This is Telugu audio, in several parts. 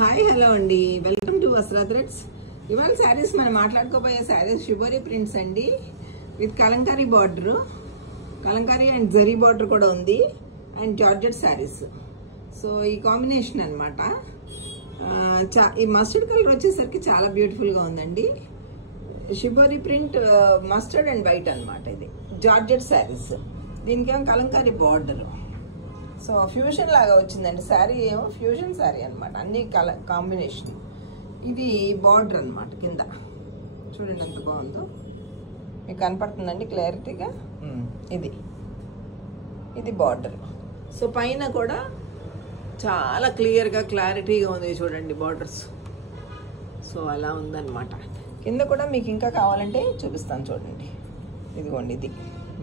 హాయ్ హలో అండి, వెల్కమ్ టు వస్త్రా థ్రెడ్స్. ఇవాళ శారీస్ మనం మాట్లాడుకోబోయే శారీస్ షిబోరి ప్రింట్స్ అండి, with kalamkari border, kalamkari and zari border కూడా ఉంది, అండ్ జార్జెట్ శారీస్. సో ఈ కాంబినేషన్ అనమాట. ఈ మస్టర్డ్ కలర్ వచ్చేసరికి చాలా బ్యూటిఫుల్గా ఉందండి. Shibori print mustard and white అనమాట. ఇది జార్జెట్ శారీస్, దీనికేమో కలంకారీ బార్డర్. సో ఫ్యూజన్ లాగా వచ్చిందండి. శారీ ఏమో ఫ్యూజన్ శారీ అనమాట, అన్ని కాంబినేషన్. ఇది బార్డర్ అనమాట. కింద చూడండి ఎంత బాగుందో, మీకు కనపడుతుందండి క్లారిటీగా. ఇది బార్డర్. సో పైన కూడా చాలా క్లియర్గా క్లారిటీగా ఉంది చూడండి బార్డర్స్. సో అలా ఉందన్నమాట. కింద కూడా మీకు ఇంకా కావాలంటే చూపిస్తాను చూడండి. ఇదిగోండి, ఇది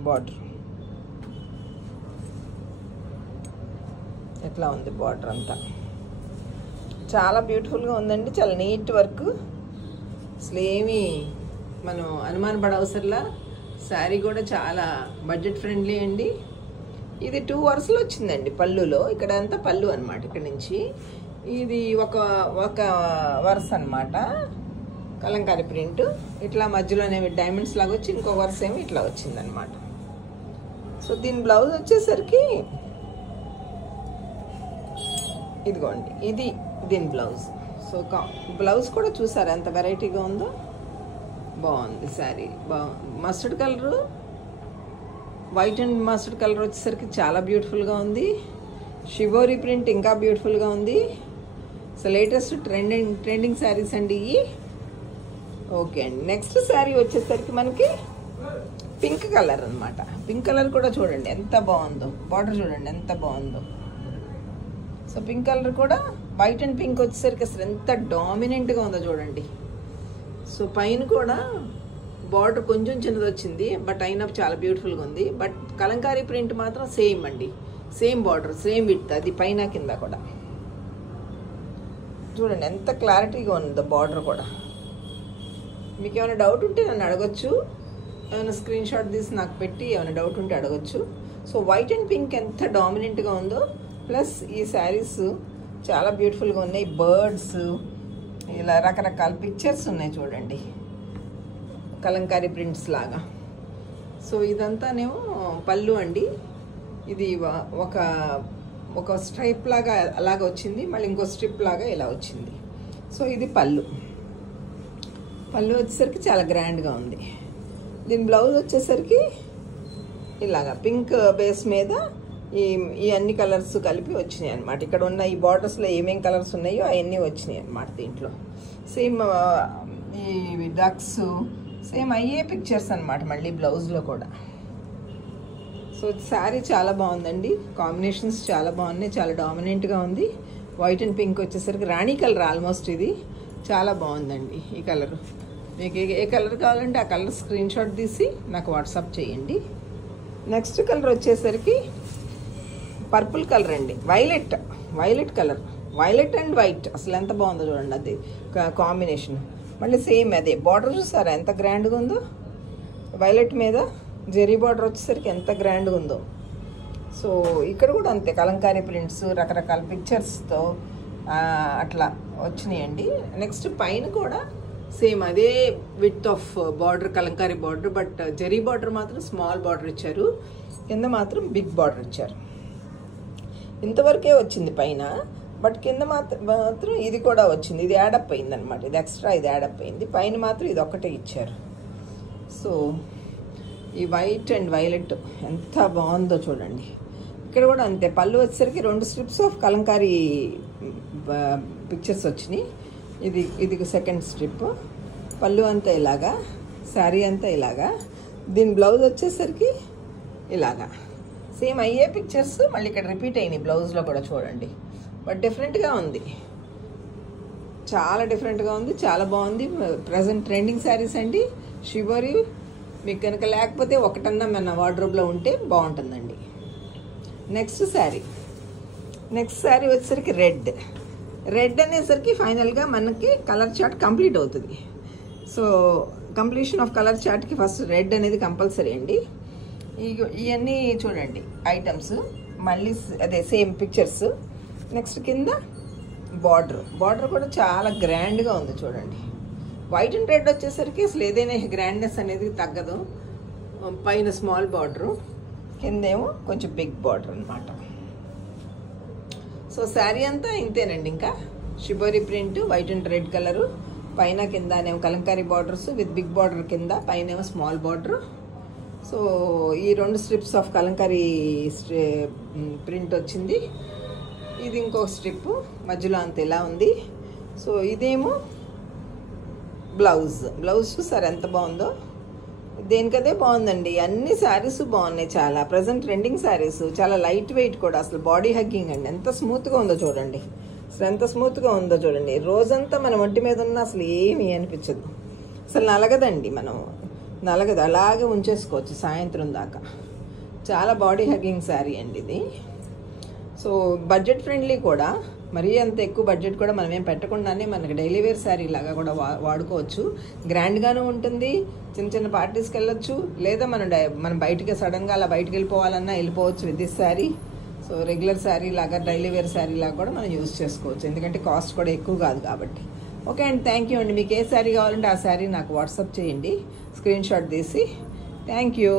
బార్డర్ ఎట్లా ఉంది. బార్డర్ అంతా చాలా బ్యూటిఫుల్గా ఉందండి. చాలా నీట్ వర్క్. అసలు ఏమీ మనం అనుమాన పడవసరలా. శారీ కూడా చాలా బడ్జెట్ ఫ్రెండ్లీ అండి. ఇది 2 వరుసలు వచ్చిందండి పళ్ళులో. ఇక్కడ అంతా పళ్ళు అనమాట. ఇక్కడ నుంచి ఇది ఒక వరుస అనమాట, కలంకారీ ప్రింట్. ఇట్లా మధ్యలోనే డైమండ్స్ లాగా వచ్చి ఇంకో వరుస ఏమో ఇట్లా వచ్చిందనమాట. సో దీని బ్లౌజ్ వచ్చేసరికి ఇదిగోండి, ఇది దీని బ్లౌజ్. సో బ్లౌజ్ కూడా చూసారు ఎంత వెరైటీగా ఉందో. బాగుంది sari. Mustard colour, white and mustard colour వచ్చేసరికి చాలా బ్యూటిఫుల్గా ఉంది. షిబోరి ప్రింట్ ఇంకా బ్యూటిఫుల్గా ఉంది. సో లేటెస్ట్ ట్రెండింగ్ శారీస్ అండి ఇవి. ఓకే అండి, నెక్స్ట్ శారీ వచ్చేసరికి మనకి పింక్ కలర్ అనమాట. పింక్ కలర్ కూడా చూడండి ఎంత బాగుందో. బార్డర్ చూడండి ఎంత బాగుందో. సో పింక్ కలర్ కూడా వైట్ అండ్ పింక్ వచ్చేసరికి అసలు ఎంత డామినెంట్గా ఉందో చూడండి. సో పైన కూడా బార్డర్ కొంచెం చిన్నది వచ్చింది, బట్ అయినా చాలా బ్యూటిఫుల్గా ఉంది. బట్ కలంకారీ ప్రింట్ మాత్రం సేమ్ అండి, సేమ్ బార్డర్, సేమ్ విడ్త్. అది పైన కింద కూడా చూడండి ఎంత క్లారిటీగా ఉందో బార్డర్ కూడా. మీకు ఏమైనా డౌట్ ఉంటే నన్ను అడగచ్చు. ఏమైనా స్క్రీన్ షాట్ తీసి నాకు పెట్టి ఏమైనా డౌట్ ఉంటే అడగచ్చు. సో వైట్ అండ్ పింక్ ఎంత డామినెంట్గా ఉందో. ప్లస్ ఈ శారీస్ చాలా బ్యూటిఫుల్గా ఉన్నాయి. బర్డ్స్, ఇలా రకరకాల పిక్చర్స్ ఉన్నాయి చూడండి, కలంకారీ ప్రింట్స్ లాగా. సో ఇదంతానేమో పళ్ళు అండి. ఇది ఒక స్ట్రైప్ లాగా అలాగ వచ్చింది, మళ్ళీ ఇంకో స్ట్రిప్ లాగా ఇలా వచ్చింది. సో ఇది పళ్ళు వచ్చేసరికి చాలా గ్రాండ్గా ఉంది. దీని బ్లౌజ్ వచ్చేసరికి ఇలాగా పింక్ బేస్ మీద ఈ అన్ని కలర్స్ కలిపి వచ్చినాయి అనమాట. ఇక్కడ ఉన్న ఈ బార్డర్స్లో ఏమేమి కలర్స్ ఉన్నాయో అవన్నీ వచ్చినాయి అనమాట దీంట్లో. సేమ్ ఈ డక్స్ సేమ్ అయ్యే పిక్చర్స్ అనమాట మళ్ళీ బ్లౌజ్లో కూడా. సో శారీ చాలా బాగుందండి. కాంబినేషన్స్ చాలా బాగున్నాయి, చాలా డామినెంట్గా ఉంది. వైట్ అండ్ పింక్ వచ్చేసరికి రాణి కలర్ ఆల్మోస్ట్. ఇది చాలా బాగుందండి ఈ కలర్. మీకు ఏ కలర్ కావాలంటే ఆ కలర్ స్క్రీన్ షాట్ తీసి నాకు వాట్సాప్ చేయండి. నెక్స్ట్ కలర్ వచ్చేసరికి పర్పుల్ కలర్ అండి. Violet colour, violet and white. అసలు ఎంత బాగుందో చూడండి అది కాంబినేషన్. మళ్ళీ సేమ్ అదే బార్డర్ చూసారా ఎంత గ్రాండ్గా ఉందో. వైలెట్ మీద జెరీ బార్డర్ వచ్చేసరికి ఎంత గ్రాండ్గా ఉందో. సో ఇక్కడ కూడా అంతే కలంకారీ ప్రింట్స్ రకరకాల పిక్చర్స్తో అట్లా వచ్చినాయండి. నెక్స్ట్ పైన కూడా సేమ్ అదే width of border, Kalamkari border. But జెరీ బార్డర్ మాత్రం స్మాల్ బార్డర్ ఇచ్చారు, కింద మాత్రం బిగ్ బార్డర్ ఇచ్చారు. ఇంతవరకే వచ్చింది పైన, బట్ కింద మాత్రం ఇది కూడా వచ్చింది. ఇది యాడప్ అయింది అనమాట. ఇది ఎక్స్ట్రా, ఇది యాడప్ అయింది. పైన మాత్రం ఇది ఒక్కటే ఇచ్చారు. సో ఈ వైట్ అండ్ వైలెట్ ఎంత బాగుందో చూడండి. ఇక్కడ కూడా అంతే. పళ్ళు వచ్చేసరికి 2 స్ట్రిప్స్ ఆఫ్ కలంకారీ పిక్చర్స్ వచ్చినాయి. ఇది సెకండ్ స్ట్రిప్. పళ్ళు అంతా ఇలాగా, శారీ అంతా ఇలాగా. దీని బ్లౌజ్ వచ్చేసరికి ఇలాగా సేమ్ అయ్యే పిక్చర్స్ మళ్ళీ ఇక్కడ రిపీట్ అయినాయి బ్లౌజ్లో కూడా చూడండి. బట్ డిఫరెంట్గా ఉంది, చాలా డిఫరెంట్గా ఉంది, చాలా బాగుంది. ప్రజెంట్ ట్రెండింగ్ శారీస్ అండి షిబోరి. మీకు కనుక లేకపోతే ఒకటన్నా మన వార్డ్రోబ్లో ఉంటే బాగుంటుందండి. నెక్స్ట్ శారీ వచ్చేసరికి రెడ్ అనేసరికి ఫైనల్గా మనకి కలర్ చార్ట్ కంప్లీట్ అవుతుంది. సో కంప్లీషన్ ఆఫ్ కలర్ చార్ట్కి ఫస్ట్ రెడ్ అనేది కంపల్సరీ అండి. ఇవన్నీ చూడండి ఐటమ్స్, మళ్ళీ అదే సేమ్ పిక్చర్స్. నెక్స్ట్ కింద బార్డర్ కూడా చాలా గ్రాండ్గా ఉంది చూడండి. వైట్ అండ్ రెడ్ వచ్చేసరికి అసలు ఏదైనా గ్రాండ్నెస్ అనేది తగ్గదు. పైన స్మాల్ బార్డరు, కిందేమో కొంచెం బిగ్ బార్డర్ అనమాట. సో శారీ అంతా ఇంతేనండి. ఇంకా shibori print, white and red colour, పైన కిందనేమో kalamkari borders with big border కింద, పైన ఏమో స్మాల్ బార్డర్. సో ఈ 2 స్ట్రిప్స్ ఆఫ్ కలంకారీ ప్రింట్ వచ్చింది. ఇది ఇంకొక స్ట్రిప్ మధ్యలో అంత ఇలా ఉంది. సో ఇదేమో బ్లౌజ్ చూసారు ఎంత బాగుందో. దేనికదే బాగుందండి. అన్ని శారీస్ బాగున్నాయి, చాలా ప్రజెంట్ ట్రెండింగ్ శారీస్, చాలా లైట్ వెయిట్ కూడా. అసలు బాడీ హగ్గింగ్ అండి, ఎంత స్మూత్గా ఉందో చూడండి. అసలు ఎంత స్మూత్గా ఉందో చూడండి. రోజంతా మన ఒంటి మీద ఉన్న అసలు ఏమీ అనిపించదు. అసలు నలగదండి, మనం నలగదు, అలాగే ఉంచేసుకోవచ్చు సాయంత్రం దాకా. చాలా బాడీ హగ్గింగ్ శారీ అండి ఇది. సో బడ్జెట్ ఫ్రెండ్లీ కూడా, మరీ అంత ఎక్కువ బడ్జెట్ కూడా మనం ఏం పెట్టకుండానే మనకి డైలీ వేర్ శారీ లాగా కూడా వాడుకోవచ్చు. గ్రాండ్గాను ఉంటుంది, చిన్న చిన్న పార్టీస్కి వెళ్ళొచ్చు, లేదా మనం బయటికి సడన్గా అలా బయటికి వెళ్ళిపోవాలన్నా వెళ్ళిపోవచ్చు with this sari. So regular sari లాగా, డైలీ వేర్ శారీ లాగా కూడా మనం యూజ్ చేసుకోవచ్చు, ఎందుకంటే కాస్ట్ కూడా ఎక్కువ కాదు కాబట్టి. ఓకే అండి, థ్యాంక్ యూ అండి. మీకు ఏ శారీ కావాలంటే ఆ శారీ నాకు వాట్సాప్ చేయండి, స్క్రీన్ షాట్ తీసి. Thank you.